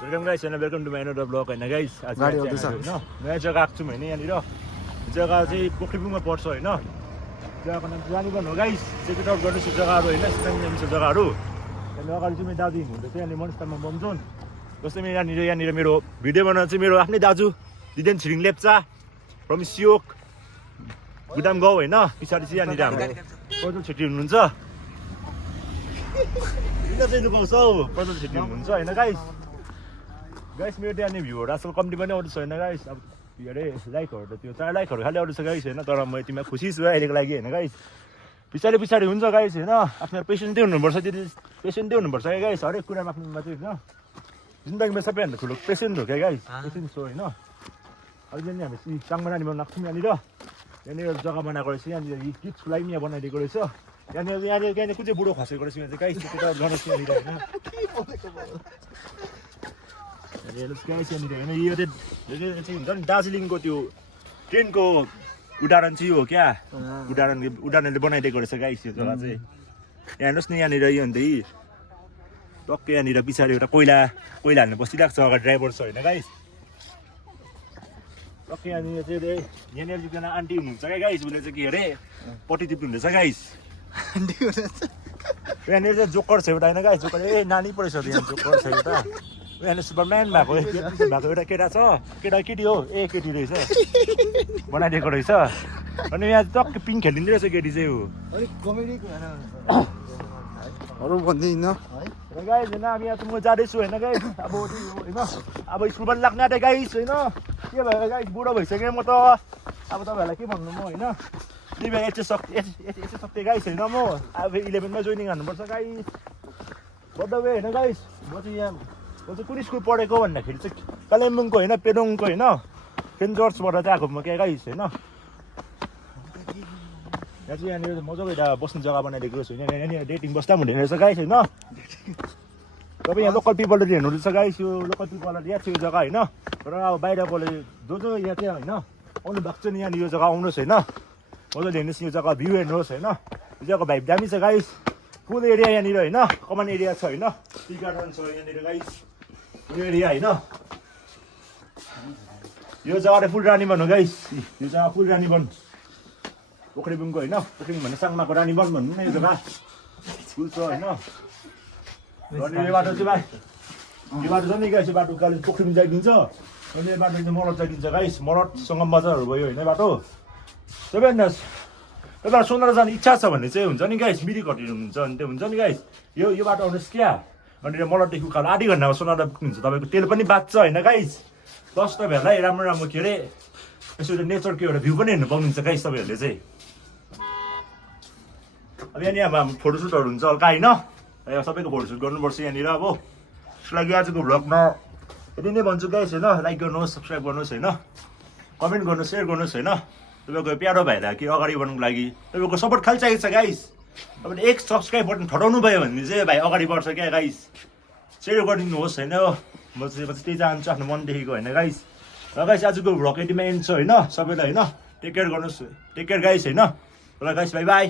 welcome guys हैन welcome to my another blog हैन guys आज नयाँ जग्गा आएको छु हैन यहाँनिर जग्गा चाहिँ पोखरीपुङमा पर्छ हैन जग्गाको नाम जानीबन हो गाइस चेक आउट गर्नुहोस् यो जग्गाहरू हैन स्थानीय जग्गाहरू त्यहाँदेखि अगाडि चाहिँ मेरो दाजु हुनुहुँदैछ यहाँनिर मनस्तामा बमजोन जस्तै यहाँनिर मेरो भिडियो बनाउन चाहिँ मेरो आफ्नै दाजु दिदेन छिरिङ लेप्चा फ्रम सियोक गुदाम गाउँ हैन पछाडि चाहिँ यहाँनिर हाम्रो प्रज्वल छेत्री हुनुहुन्छ किन चाहिँ लुकाउँछ हौ प्रज्वल छेत्री हुनुहुन्छ हैन गाइस गाइस मेरो त्यहाँनिर भ्यूहरू आजकल कम्ती पनि आउँदैछ होइन गाइस अब के अरे लाइकहरू त त्यो 4 लाइकहरू खालि आउँदैछ गाइस होइन तर म यतिमा खुसी छु अहिलेको लागि होइन गाइस पछाडि हुन्छ गाइस होइन आफ्नो पेसेन्टै हुनुपर्छ त्यति पेसेन्टै हुनुपर्छ क्या गाइस हरेक कुरामा आफ्नोमा चाहिँ होइन जिन्दगीमा सबैभन्दा ठुलो पेसेन्ट हो क्या गाइस पेसेन्ट हो होइन अहिले नि हामी चाङमा नानी बनाउनु लाग्छौँ यहाँनिर जग्गा बनाएको रहेछ यहाँनिर किड्सको लागि यहाँ बनाइदिएको रहेछ यहाँनिर कुन चाहिँ बुढो खसेको रहेछ यहाँ चाहिँ गाइस त्यो गर्नुहोस् यहाँनिर होइन होइन यो चाहिँ हुन्छ नि दार्जिलिङको त्यो ट्रेनको उदाहरण चाहिँ हो क्या उदाहरणले बनाइदिएको रहेछ गाइस यो जग्गा चाहिँ यहाँ हेर्नुहोस् न यहाँनिर यो अन्त टक्कै यहाँनिर पछाडि एउटा कोइला हाल्नु बसिरहेको छ अगाडि ड्राइभर छ होइन गाइस टक्कै यहाँनिर चाहिँ यहाँनिर एकजना आन्टी हुनुहुन्छ क्या गाइस उसले चाहिँ के अरे पट्टी टिप्नुहुँदैछ गाइस यहाँनिर चाहिँ जोकर छ एउटा होइन गाइस जोकर नानी परेछ यहाँ जोकर छ एउटा यहाँ सुपरम्यान भएको एउटा केटा छ केटी हो केटी रहेछ बनाइदिएको रहेछ अनि यहाँ टक्कै पिङ खेलिँदै रहेछ केटी चाहिँ हो अरू भन्दैन गाइस होइन अब यहाँ म जाँदैछु होइन गाइस अब होइन अब स्कुल पनि लाग्ने आँटे गाइस होइन के भयो गाइस बुढो भइसक्यो म त अब तपाईँहरूलाई के भन्नु म होइन तिमी एचएस सक्थेँ गाइस होइन म अब 11मा जोइनिङ हान्नुपर्छ गाइस बड्ड वे होइन गाइस म चाहिँ यहाँ म चाहिँ कुन स्कुल पढेको भन्दाखेरि चाहिँ कालिम्पोङको होइन पेदोङको होइन सेन्ट जर्जबाट चाहिँ आएको म क्या गाइस होइन यहाँ चाहिँ यहाँनिर मजाको एउटा बस्ने जग्गा बनाइदिएको रहेछ होइन यहाँनिर डेटिङ बस्दा पनि हुने रहेछ गाइस होइन तपाईँ यहाँ लोकल पिपलले हेर्नु रहेछ गाइस यो लोकल पिपलले यहाँ छ यो जग्गा होइन तर अब बाहिरकोले जो यहाँ चाहिँ होइन आउनु भएको छ नि यहाँनिर यो जग्गा आउनुहोस् होइन मजाले हेर्नुहोस् यो जग्गा भ्यू हेर्नुहोस् होइन यो जग्गा भाइब दामी छ गाइस फुल एरिया यहाँनिर होइन कमान एरिया छ होइन टी गार्डन छ यहाँनिर गाइस यो एरिया होइन यो जग्गा फुल रानीवन हो गाइस यो जग्गा फुल रानीवन पोखरीबुङको होइन पोखरीबुङ भन्ने साङमाको रानीवन भन्नु न यो जग्गा फुल छ होइन यो बाटो चाहिँ भाइ यो बाटो छ नि गाइस यो बाटो कालिम्पोङ पोखरीबुङ जाइदिन्छ अनि यो बाटो चाहिँ मरद जाइदिन्छ गाइस मरदसँग बजारहरू भयो होइन बाटो सबैभन्दा तपाईँलाई सोनार जाने इच्छा छ भने चाहिँ हुन्छ नि गाइस मिरिक हटेर हुनुहुन्छ अनि त्यो हुन्छ नि गाइस यो बाटो आउनुहोस् क्या अनि मलदेखि उकालो आधी घन्टामा सोनादा पुग्नुहुन्छ तपाईँको तेल पनि बाँच्छ होइन गाइस प्लस तपाईँहरूलाई राम्रो के अरे यसो एउटा नेचरको एउटा भ्यू पनि हेर्नु पाउनुहुन्छ गाइस तपाईँहरूले चाहिँ अब यहाँनिर अब हाम्रो फोटोसुटहरू हुन्छ हल्का होइन सबैको फोटोसुट गर्नुपर्छ यहाँनिर अब त्यसको लागि आजको भ्लगमा यति नै भन्छु गाइस होइन लाइक गर्नुहोस् सब्सक्राइब गर्नुहोस् होइन कमेन्ट गर्नुहोस् सेयर गर्नुहोस् होइन तपाईँको प्यारो भाइलाई कि अगाडि बढ्नुको लागि तपाईँको सपोर्ट खालि चाहिएको छ गाइस तपाईँले एक सब्सक्राइब बटन ठटाउनु भयो भने चाहिँ भाइ अगाडि बढ्छ क्या गाइस सेयर गरिदिनुहोस् होइन म चाहिँ त्यही चाहन्छु आफ्नो मनदेखिको होइन गाइस र गाइस आजको भ्लग यतिमा एन्ड छ होइन सबैलाई होइन टेक केयर गर्नुहोस् टेक केयर गाइस होइन ल गाइस बाई बाई